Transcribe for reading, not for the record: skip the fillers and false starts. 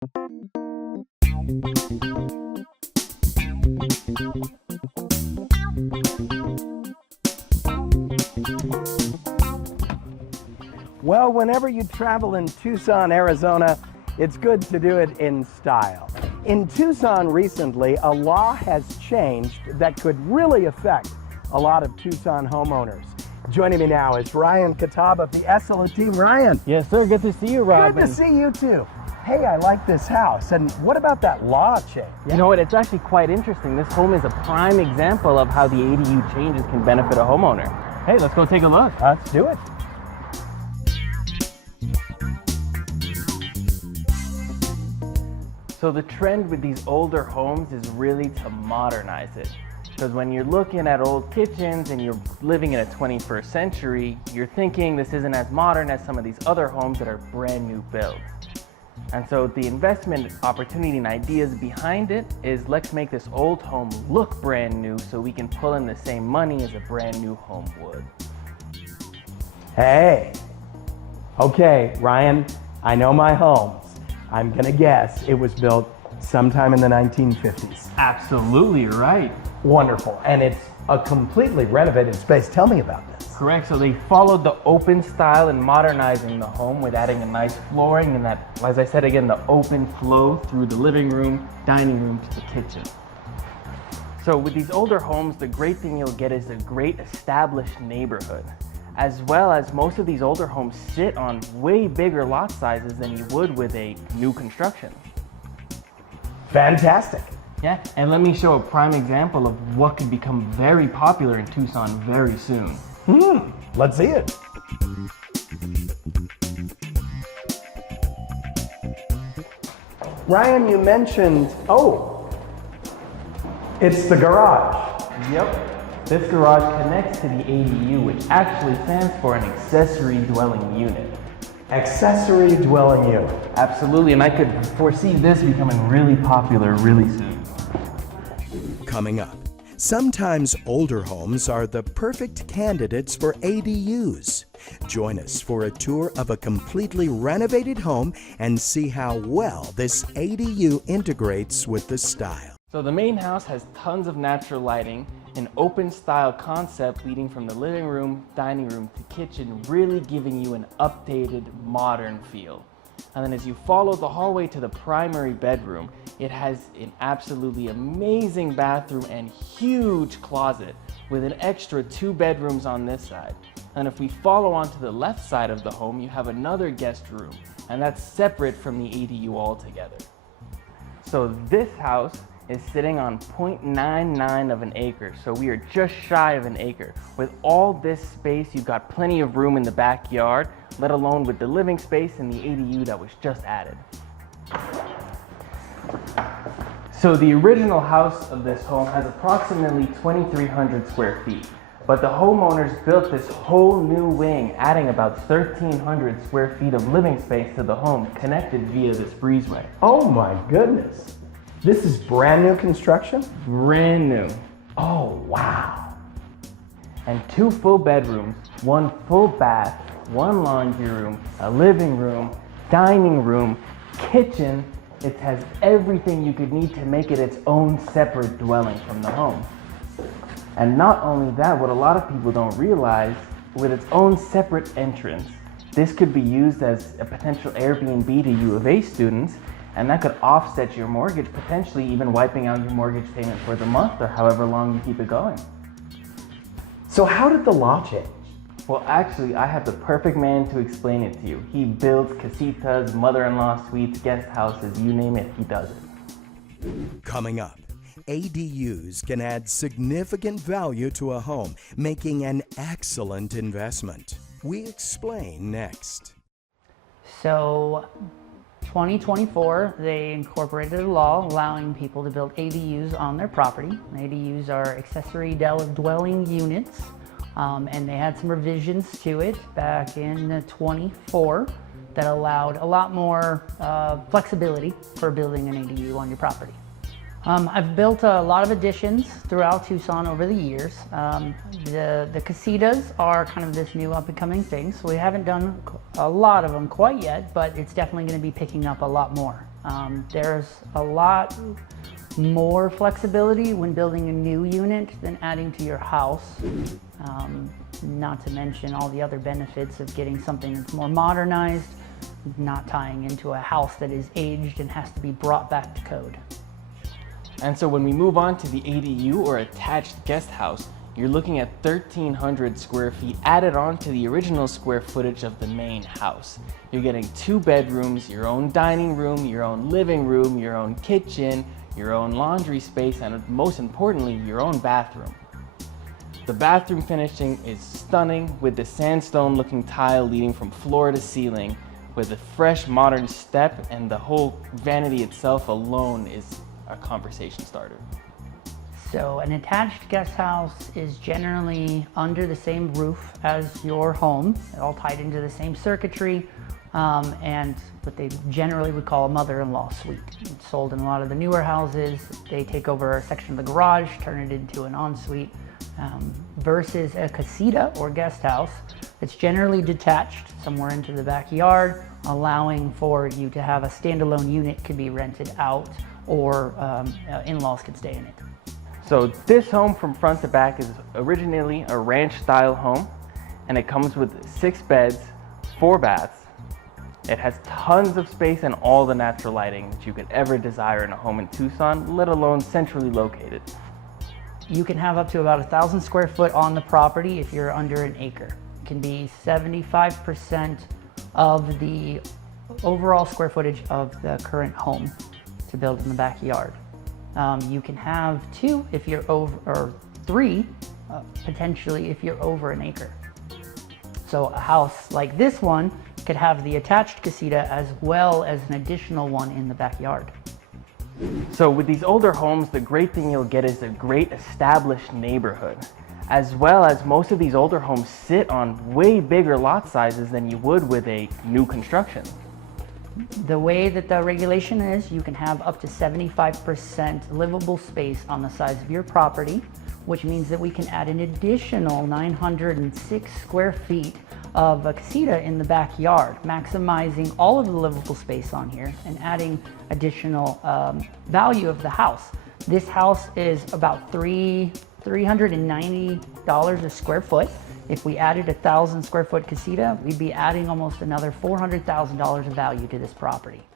Well, whenever you travel in Tucson, Arizona, it's good to do it in style. In Tucson recently, a law has changed that could really affect a lot of Tucson homeowners. Joining me now is Ryan Katab of the SLO team. Ryan. Yes, sir. Good to see you, Robin. Good to see you too. Hey, I like this house. And what about that law change? You know what? It's actually quite interesting. This home is a prime example of how the ADU changes can benefit a homeowner. Hey, let's go take a look. Let's do it. So the trend with these older homes is really to modernize it. Because when you're looking at old kitchens and you're living in a 21st century, you're thinking this isn't as modern as some of these other homes that are brand new builds. And so the investment opportunity and ideas behind it is, let's make this old home look brand new so we can pull in the same money as a brand new home would. Hey, okay, Ryan, I know my homes. I'm gonna guess it was built sometime in the 1950s. Absolutely right. Wonderful, and it's a completely renovated space. Tell me about this. Correct, so they followed the open style in modernizing the home with adding a nice flooring and that, as I said again, the open flow through the living room, dining room to the kitchen. So with these older homes, the great thing you'll get is a great established neighborhood. As well as most of these older homes sit on way bigger lot sizes than you would with a new construction. Fantastic. Yeah, and let me show a prime example of what could become very popular in Tucson very soon. Let's see it. Ryan, you mentioned, it's the garage. Yep. This garage connects to the ADU, which actually stands for an accessory dwelling unit. Accessory dwelling unit. Absolutely, and I could foresee this becoming really popular really soon. Coming up, sometimes older homes are the perfect candidates for ADUs. Join us for a tour of a completely renovated home and see how well this ADU integrates with the style. So the main house has tons of natural lighting, an open style concept leading from the living room, dining room to kitchen, really giving you an updated, modern feel. And then as you follow the hallway to the primary bedroom, it has an absolutely amazing bathroom and huge closet with an extra 2 bedrooms on this side. And if we follow on to the left side of the home, you have another guest room, and that's separate from the ADU altogether. So this house is sitting on 0.99 of an acre, so we are just shy of an acre. With all this space, you've got plenty of room in the backyard, let alone with the living space and the ADU that was just added. So the original house of this home has approximately 2,300 square feet, but the homeowners built this whole new wing, adding about 1,300 square feet of living space to the home, connected via this breezeway. Oh my goodness. This is brand new construction? Brand new. Oh, wow. And 2 full bedrooms, 1 full bath, 1 laundry room, a living room, dining room, kitchen. It has everything you could need to make it its own separate dwelling from the home. And not only that, what a lot of people don't realize, with its own separate entrance, this could be used as a potential Airbnb to U of A students, and that could offset your mortgage, potentially even wiping out your mortgage payment for the month or however long you keep it going. So how did the law change? Well, actually, I have the perfect man to explain it to you. He builds casitas, mother-in-law suites, guest houses, you name it, he does it. Coming up, ADUs can add significant value to a home, making an excellent investment. We explain next. So 2024, they incorporated a law allowing people to build ADUs on their property. ADUs are accessory dwelling units, and they had some revisions to it back in 24 that allowed a lot more flexibility for building an ADU on your property. I've built a lot of additions throughout Tucson over the years. The casitas are kind of this new up-and-coming thing, so we haven't done a lot of them quite yet, but it's definitely going to be picking up a lot more. There's a lot more flexibility when building a new unit than adding to your house. Not to mention all the other benefits of getting something that's more modernized, not tying into a house that is aged and has to be brought back to code. And so when we move on to the ADU or attached guest house, you're looking at 1,300 square feet added on to the original square footage of the main house. You're getting 2 bedrooms, your own dining room, your own living room, your own kitchen, your own laundry space, and most importantly, your own bathroom. The bathroom finishing is stunning with the sandstone looking tile leading from floor to ceiling with a fresh modern step, and the whole vanity itself alone is a conversation starter. So an attached guest house is generally under the same roof as your home, all tied into the same circuitry, and what they generally would call a mother-in-law suite. It's sold in a lot of the newer houses. They take over a section of the garage, turn it into an ensuite, versus a casita or guest house. It's generally detached somewhere into the backyard, allowing for you to have a standalone unit could be rented out, or in-laws could stay in it. So this home from front to back is originally a ranch style home, and it comes with 6 beds, 4 baths. It has tons of space and all the natural lighting that you could ever desire in a home in Tucson, let alone centrally located. You can have up to about 1,000 square foot on the property if you're under an acre. It can be 75% of the overall square footage of the current home to build in the backyard. You can have 2 if you're over, or 3 potentially if you're over an acre. So a house like this one could have the attached casita as well as an additional one in the backyard. So with these older homes, the great thing you'll get is a great established neighborhood, as well as most of these older homes sit on way bigger lot sizes than you would with a new construction. The way that the regulation is, you can have up to 75% livable space on the size of your property, which means that we can add an additional 906 square feet of a casita in the backyard, maximizing all of the livable space on here and adding additional value of the house. This house is about $390 a square foot. If we added 1,000 square foot casita, we'd be adding almost another $400,000 of value to this property.